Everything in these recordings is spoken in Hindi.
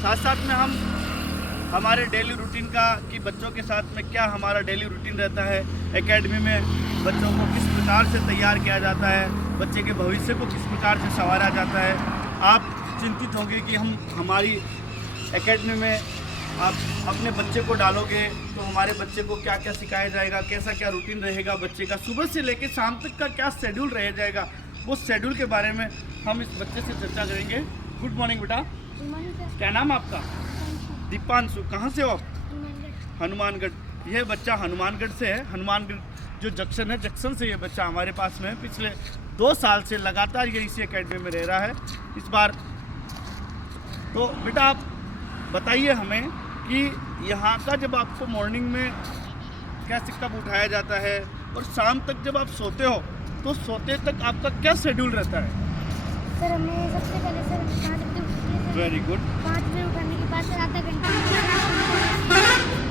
साथ साथ में हम हमारे डेली रूटीन का कि बच्चों के साथ में क्या हमारा डेली रूटीन रहता है, एकेडमी में बच्चों को किस प्रकार से तैयार किया जाता है, बच्चे के भविष्य को किस प्रकार से संवारा जाता है। आप चिंतित होंगे कि हम हमारी एकेडमी में आप अपने बच्चे को डालोगे तो हमारे बच्चे को क्या क्या सिखाया जाएगा, कैसा क्या रूटीन रहेगा, बच्चे का सुबह से लेकर शाम तक का क्या शेड्यूल रह जाएगा, वो शेड्यूल के बारे में हम इस बच्चे से चर्चा करेंगे। गुड मॉर्निंग बेटा, क्या नाम आपका? दीपांशु। कहाँ से हो आप? हनुमानगढ़। यह बच्चा हनुमानगढ़ से है। हनुमानगढ़ जो जंक्शन है, जंक्शन से ये बच्चा हमारे पास में है। पिछले 2 साल से लगातार ये इसी एकेडमी में रह रहा है। इस बार तो बेटा आप बताइए हमें कि यहाँ का जब आपको मॉर्निंग में कैसे कब उठाया जाता है और शाम तक जब आप सोते हो तो सोते तक आपका क्या शेड्यूल रहता है? सर हमें सबसे पहले सर 5 बजे उठते हैं। Very good. 5 बजे उठने के बाद सर आधा घंटा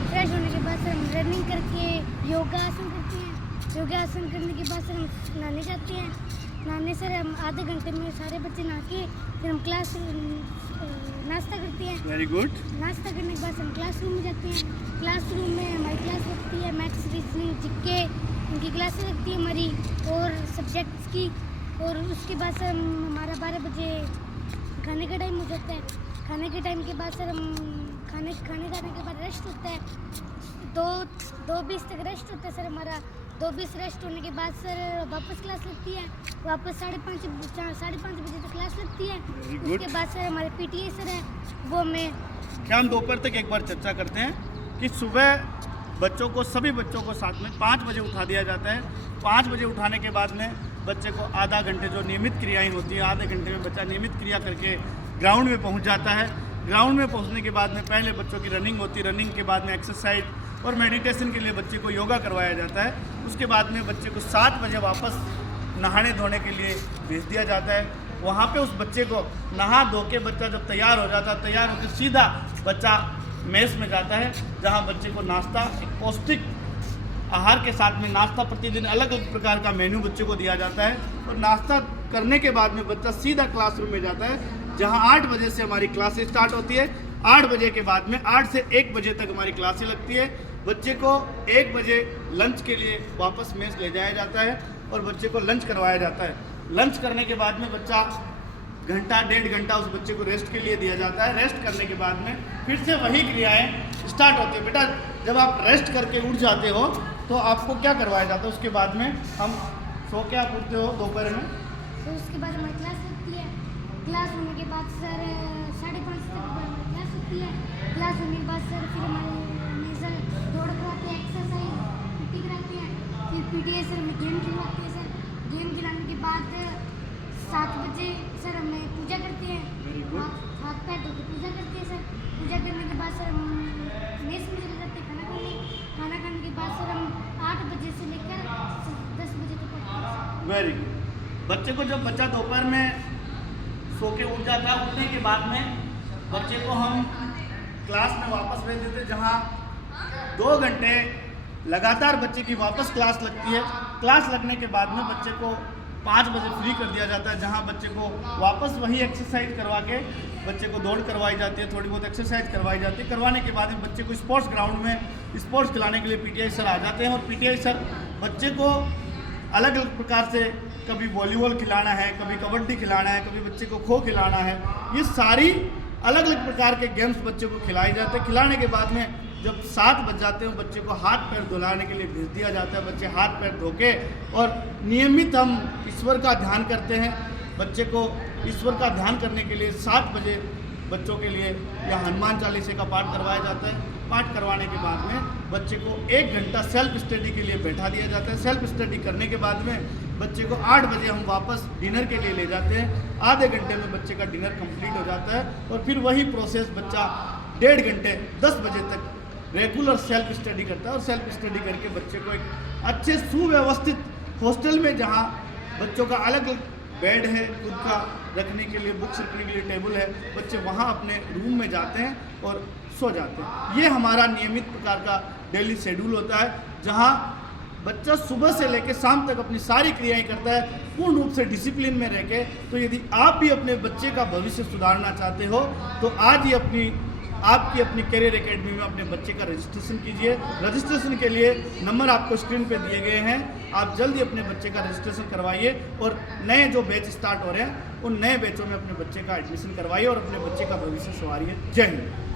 फ्रेश होने के बाद सर हम रनिंग करके योगासन करते हैं। योगासन करने के बाद सर हम नहाने जाते हैं। नहाने सर हम आधे घंटे में सारे बच्चे नहा के फिर हम क्लास नाश्ता करते हैं। Very good. नाश्ता करने के बाद हम क्लासरूम में जाते हैं। क्लासरूम में हमारी क्लास लगती है मैथ्स, रीजनिंग, जीके, इनकी क्लासें लगती है हमारी और सब्जेक्ट्स की। और उसके बाद सर हमारा 12 बजे खाने का टाइम हो जाता है। खाने के टाइम के बाद सर हम खाने खाने के बाद रेस्ट होता है। 2:20 तक रेस्ट होता है सर हमारा। 2:20 रेस्ट होने के बाद सर वापस क्लास लगती है। वापस 5:30 बजे तक क्लास लगती है। उसके बाद सर हमारे पीटीए सर है, वो हमें क्या हम दोपहर तक एक बार चर्चा करते हैं कि सुबह बच्चों को, सभी बच्चों को साथ में 5 बजे उठा दिया जाता है। 5 बजे उठाने के बाद में बच्चे को आधा घंटे जो नियमित क्रियाएं होती हैं, आधे घंटे में बच्चा नियमित क्रिया करके ग्राउंड में पहुंच जाता है। ग्राउंड में पहुंचने के बाद में पहले बच्चों की रनिंग होती है। रनिंग के बाद में एक्सरसाइज और मेडिटेशन के लिए बच्चे को योगा करवाया जाता है। उसके बाद में बच्चे को 7 बजे वापस नहाने धोने के लिए भेज दिया जाता है। वहाँ पे उस बच्चे को नहा धो के बच्चा जब तैयार हो जाता है, तैयार होकर सीधा बच्चा मेस में जाता है, जहाँ बच्चे को नाश्ता, एक पौष्टिक आहार के साथ में नाश्ता, प्रतिदिन अलग अलग प्रकार का मेन्यू बच्चे को दिया जाता है। और नाश्ता करने के बाद में बच्चा सीधा क्लासरूम में जाता है, जहाँ 8 बजे से हमारी क्लासेस स्टार्ट होती है। 8 बजे के बाद में 8 से 1 बजे तक हमारी क्लासें लगती है। बच्चे को 1 बजे लंच के लिए वापस मेस ले जाया जाता है और बच्चे को लंच करवाया जाता है। लंच करने के बाद में बच्चा घंटा 1.5 घंटा उस बच्चे को रेस्ट के लिए दिया जाता है। रेस्ट करने के बाद में फिर से वही क्रियाएं स्टार्ट होती है। बेटा जब आप रेस्ट करके उठ जाते हो तो आपको क्या करवाया जाता है? उसके बाद में हम सो के आप उठते हो दोपहर में, तो उसके बाद हमारी क्लास लगती है। क्लास होने के बाद सर 5:30 तक हमारी क्लास होती है। क्लास होने के बाद सर फिर हमें सर दौड़ कराते हैं, एक्सरसाइज पीटी कराते हैं। फिर पीटीए सर हमें गेम खिलवाते हैं। सर गेम खिलाने के बाद 7 बजे सर हमें पूजा करते हैं। हाथ पैर धो के पूजा करते हैं सर। पूजा करने के बाद सर हम मेस में चले जाते हैं खाना खाने। खाना खाने के बाद सर हम 8 बजे से लेकर 10 बजे तक पढ़ते हैं। Very good. बच्चे को जब बच्चा दोपहर में सो के उठ जाता है, उठने के बाद में बच्चे को हम क्लास में वापस भेज देते हैं, जहाँ 2 घंटे लगातार बच्चे की वापस क्लास लगती है। क्लास लगने के बाद में बच्चे को 5 बजे फ्री कर दिया जाता है, जहाँ बच्चे को वापस वही एक्सरसाइज करवा के बच्चे को दौड़ करवाई जाती है, थोड़ी बहुत एक्सरसाइज करवाई जाती है। करवाने के बाद में बच्चे को स्पोर्ट्स ग्राउंड में स्पोर्ट्स खिलाने के लिए पीटीआई सर आ जाते हैं। और पीटीआई सर बच्चे को अलग अलग प्रकार से, कभी वॉलीबॉल खिलाना है, कभी कबड्डी खिलाना है, कभी बच्चे को खो खिलाना है, ये सारी अलग अलग प्रकार के गेम्स बच्चे को खिलाए जाते हैं। खिलाने के बाद में जब 7 बज जाते हैं बच्चे को हाथ पैर धुलाने के लिए भेज दिया जाता है। बच्चे हाथ पैर धो के और नियमित हम ईश्वर का ध्यान करते हैं। बच्चे को ईश्वर का ध्यान करने के लिए 7 बजे बच्चों के लिए या हनुमान चालीसा का पाठ करवाया जाता है। पाठ करवाने के बाद में बच्चे को 1 घंटा सेल्फ स्टडी के लिए बैठा दिया जाता है। सेल्फ स्टडी करने के बाद में बच्चे को 8 बजे हम वापस डिनर के लिए ले जाते हैं। आधे घंटे में बच्चे का डिनर कंप्लीट हो जाता है और फिर वही प्रोसेस बच्चा 1.5 घंटे 10 बजे तक रेगुलर सेल्फ स्टडी करता है। और सेल्फ स्टडी करके बच्चे को एक अच्छे सुव्यवस्थित हॉस्टल में, जहाँ बच्चों का अलग अलग बेड है, खुद का रखने के लिए, बुक्स रखने के लिए टेबल है, बच्चे वहाँ अपने रूम में जाते हैं और सो जाते हैं। ये हमारा नियमित प्रकार का डेली शेड्यूल होता है, जहाँ बच्चा सुबह से लेकर शाम तक अपनी सारी क्रियाएं करता है पूर्ण रूप से डिसिप्लिन में रह के। तो यदि आप भी अपने बच्चे का भविष्य सुधारना चाहते हो तो आज ही आपकी अपनी करियर एकेडमी में अपने बच्चे का रजिस्ट्रेशन कीजिए। रजिस्ट्रेशन के लिए नंबर आपको स्क्रीन पे दिए गए हैं, आप जल्दी अपने बच्चे का रजिस्ट्रेशन करवाइए और नए जो बैच स्टार्ट हो रहे हैं उन नए बैचों में अपने बच्चे का एडमिशन करवाइए और अपने बच्चे का भविष्य संवारिए। जय हिंद।